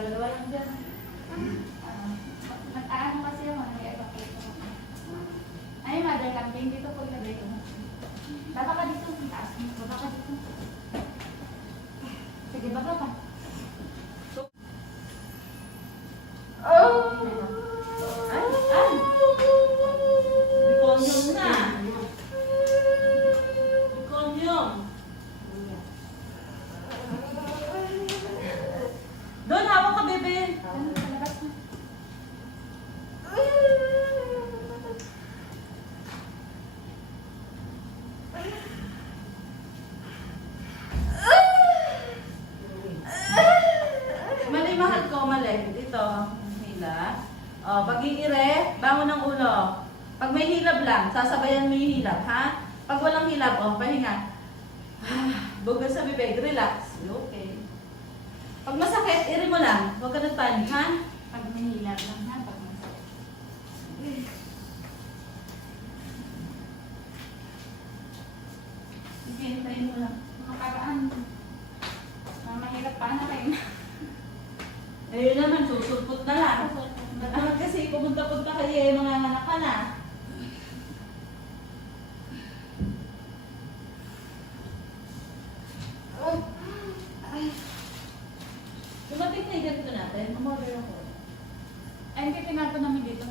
Dalawa lang dyan. Nag-aano kasi yung mga nag-evacuate ko. Ay, mother camping. Dito po ilagay ko. Baba ka dito. Taas mo. Baba ka dito. Sige, baba ka. Oh! Ay! Ay! Biconium na. Biconium. Doon, hawak ka, bebe. Ano, palabas na. Mali, mahal ko, mali. Dito, hila. O, pag iire, bangon ng ulo. Pag may hilab lang, sasabayan mo yung hilab, ha? Pag walang hilab, o, pahinga. Bugas sa bibig, relax. Okay. Pag masakit, iri mo lang. Huwag ka nagpanik, ha? Pag mahilap lang ha. Pag masakit. Sige, hintayin mo lang. Makakaraan. Mahirap pa na kayo. Ayun naman, susulpot na lang. Naman kasi pumunta-punta kayo, mga anak ka na. Dumating na yung ganito natin. Umorder ako. Ay, hindi tinato namin dito.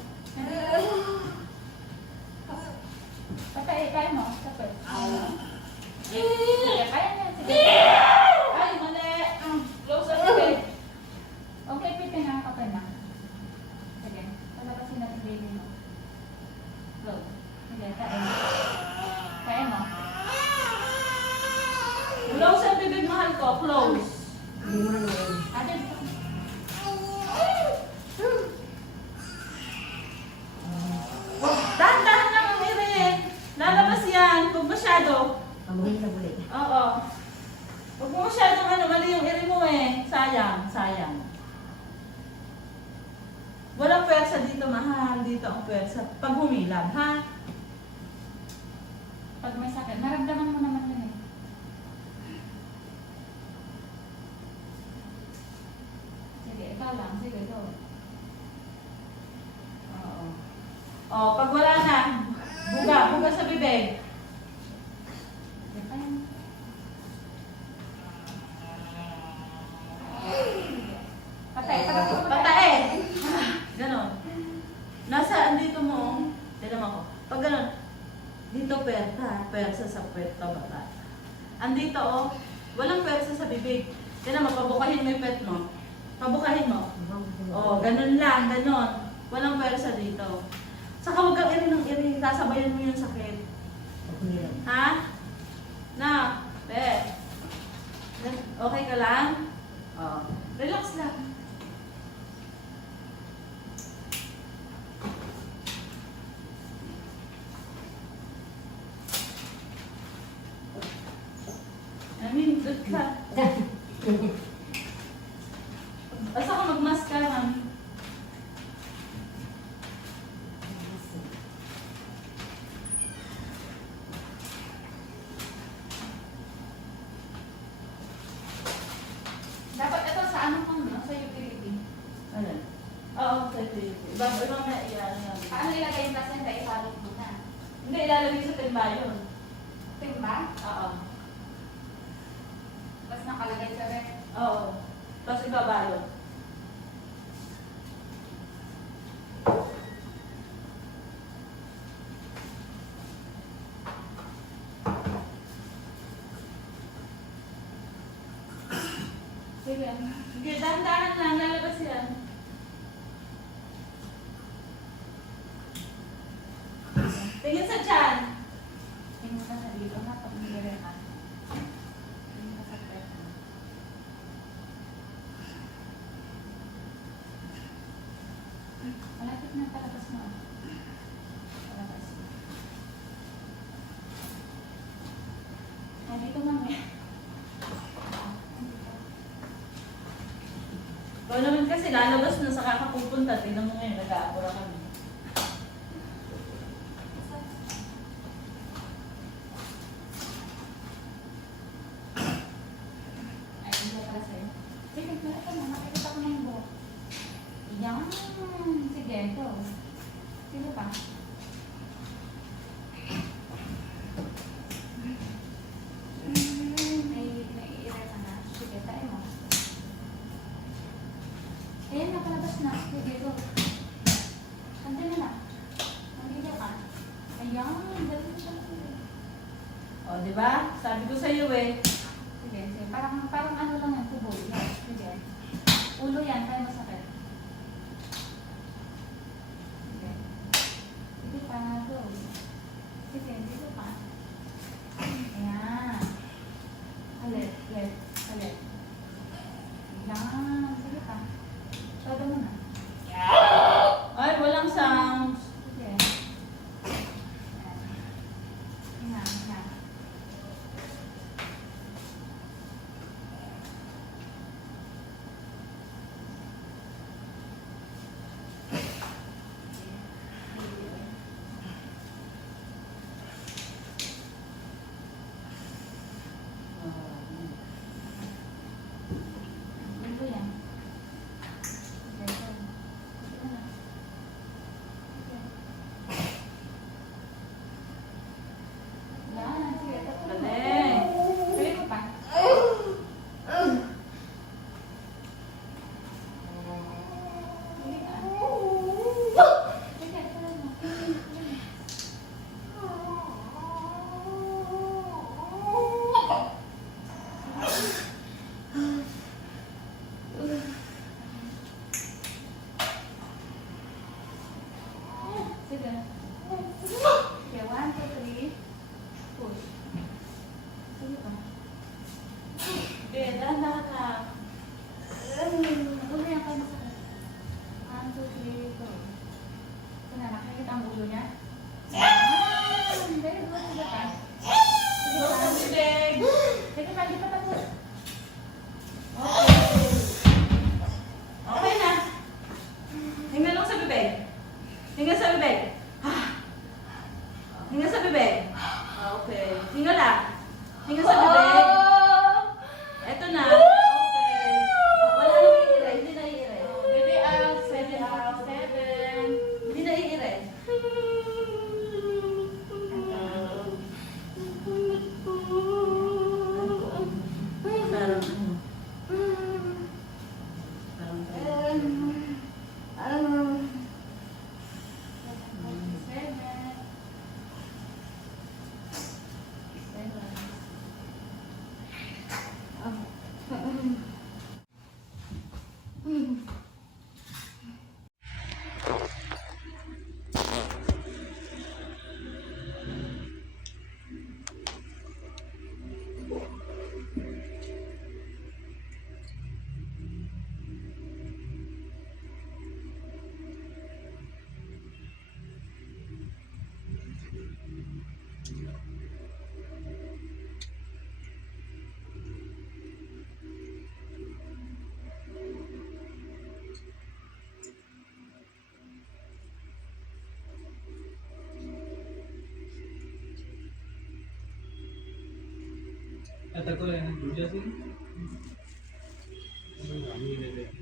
Patay, kaya mo. Tapos. Sige, kaya niya. Sige. Ay, mali! Close up again. Okay, pitin ang kapal na. Sige, palabasin natin baby mo. Go. Sige, kaya mo. Kaya mo. Close ang bibig, mahal ko. Close. Ate, Dahan-dahan lang ang irin. Lalabas yan. Kung masyado. Oo. Huwag mo masyadong mali yung iri mo eh. Sayang, sayang. Walang pwersa dito, mahal. Dito ang pwersa. Pag humilab, ha? pag may sakit, naramdaman mo naman yun eh. Sige, ikaw lang. Sige, go. Oo. Oh, pag wala na, buga sa bibig. Sige, kaya mo. Patay, patay. Patae! Ganon. Nasa andito mo, tignan mo ako. Pag ganon, dito pwersa sa puwet baba. Andito oh, walang pwersa sa bibig. Tignan mo, pabukahin mo yung pet mo. Pabukahin mo. Oh, ganon lang, ganon. Walang pwersa dito. Saka huwag kang irin ng irin, sasabayan mo yung sakit. Ha? Na, bet. Okay ka lang? Oh, relax lang. I mean, good ka. Basta ka mag-mask ka, mami. Dapat ito sa ano kung no? Sa utility. Ano? Oo, sa ito. Ibang na iyan. Paano ilagay yung placenta? Isalot mo na. Hindi, ilalagay sa timba yun. Timba? Oo. Tapos nakalagay sa ref. Oo. Tapos ibabalot. Sige. Sige, dahan-dahan lang. Lalabas yan. Tingin sa tiyan. Tingnan ka sa dito ha, pag nire-rekan. Tingnan ka sa ref. Malapit na palabas mo. Palabas. Ay, dito mamaya. Ikaw naman kasi lalabas na sa kakapupunta. Tingnan mo ngayon, nag-aapura kami. Ay, hindi pala sa'yo. Sige, ito na. Nakikita ko na yung buhok. Yan. Sige, go. Sino pa? Naiiray ka na. Sige, tayo mo. Ayan, nakalabas na. Sige, go. Kanta na na. Nandito ka. Ayan, galing siya. O, di ba? Sabi ko sa iyo eh. Sige, sige. Parang ano lang yan, tubo. Sige. Ulo yan, kaya masakit. Sige. Sige pa, go. Sige, dito pa. Ayan. Ulit, ulit, ulit. Ayan. Sige pa. Todo mo na. Ay, walang sounds. Sige. Ayan. Ayan. Ulo yan. Sige, go. Sige na. Sige. Yan. Sige, tatlo mo. Galing. Sige ko pa. Sige ka. Sige, tuloy mo. Sige. Okay, 1, 2, 3. Push. Sige pa. Okay, dahan ka. Ulo yan kayo masakit. 1, 2, 3, go. Ito na, nakikita ang ulo niya? Very good. Sige pa. Sige pa. Bibig. Sige pa, di pa tapos. Okay na. Hinga lang sa bibig. Hinga sa bibig. Hinga sa bibig. Okay. Hinga lang. Hinga sa bibig. Eto na. Okay. Wala nang iiray. Hindi na iiray. Baby out. Baby out. 7. Hindi na iiray. Parang ano. Parang 7. आता को है दूसरा से আমি ले लेते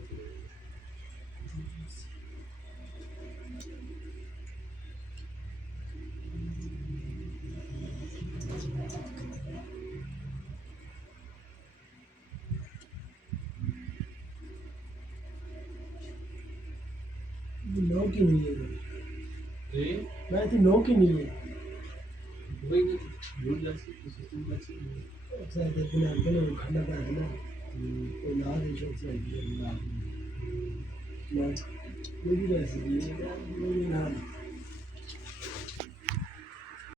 नौ की नहीं है हैं मैं थी 9 की नहीं है वही तो भूल जाती सिस्टम में से शायद इतना अंदर खाना का है ना तो ना दे शौक से ना ना कोई भी ऐसी नहीं है ना